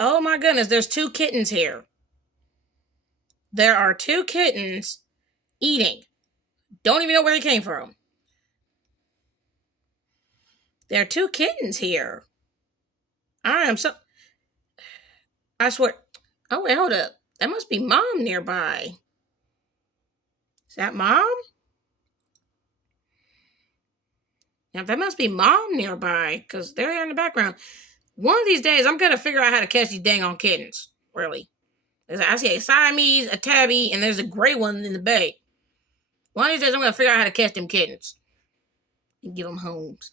Oh my goodness, there's two kittens here. There are two kittens eating. Don't even know where they came from. There are two kittens here. I am so. I swear. Oh, wait, hold up. That must be mom nearby. Is that mom? Yeah, that must be mom nearby because they're there in the background. One of these days, I'm going to figure out how to catch these dang on kittens. Really. I see a Siamese, a tabby, and there's a gray one in the bay. One of these days, I'm going to figure out how to catch them kittens and get them homes.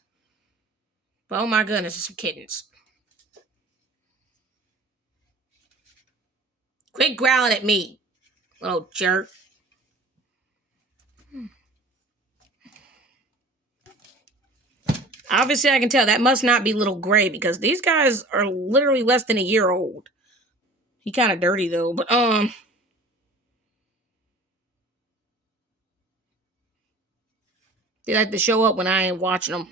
But oh my goodness, it's some kittens. Quit growling at me, little jerk. Obviously, I can tell that must not be little Gray because these guys are literally less than a year old. He kind of dirty though, but they like to show up when I ain't watching them.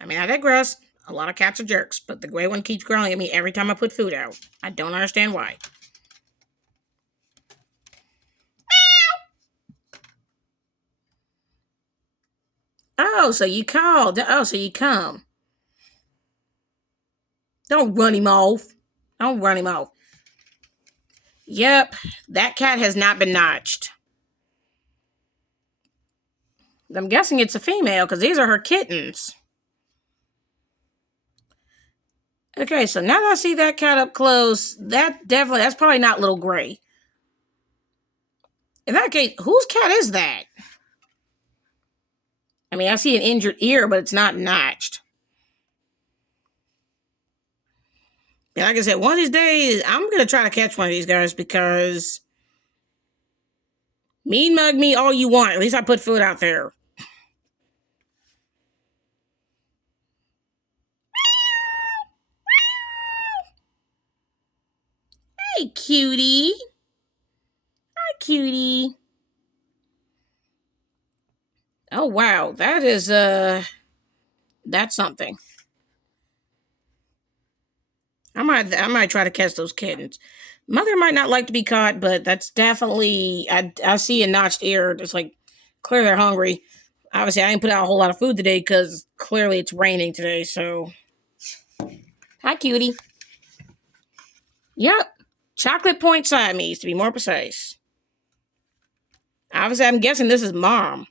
I mean, I digress. A lot of cats are jerks, but the gray one keeps growling at me every time I put food out. I don't understand why. Oh, so you called. Oh, so you come. Don't run him off. Don't run him off. Yep, that cat has not been notched. I'm guessing it's a female because these are her kittens. Okay, so now that I see that cat up close, that's probably not little Gray. In that case, whose cat is that? I mean, I see an injured ear, but it's not notched. And like I said, one of these days, I'm going to try to catch one of these guys because mean mug me all you want. At least I put food out there. Hey, cutie. Hi, cutie. Oh, wow. That's something. I might try to catch those kittens. Mother might not like to be caught, but that's definitely I see a notched ear. It's like clearly they're hungry. Obviously, I didn't put out a whole lot of food today because clearly it's raining today. So, hi, cutie. Yep, chocolate point Siamese to be more precise. Obviously, I'm guessing this is mom.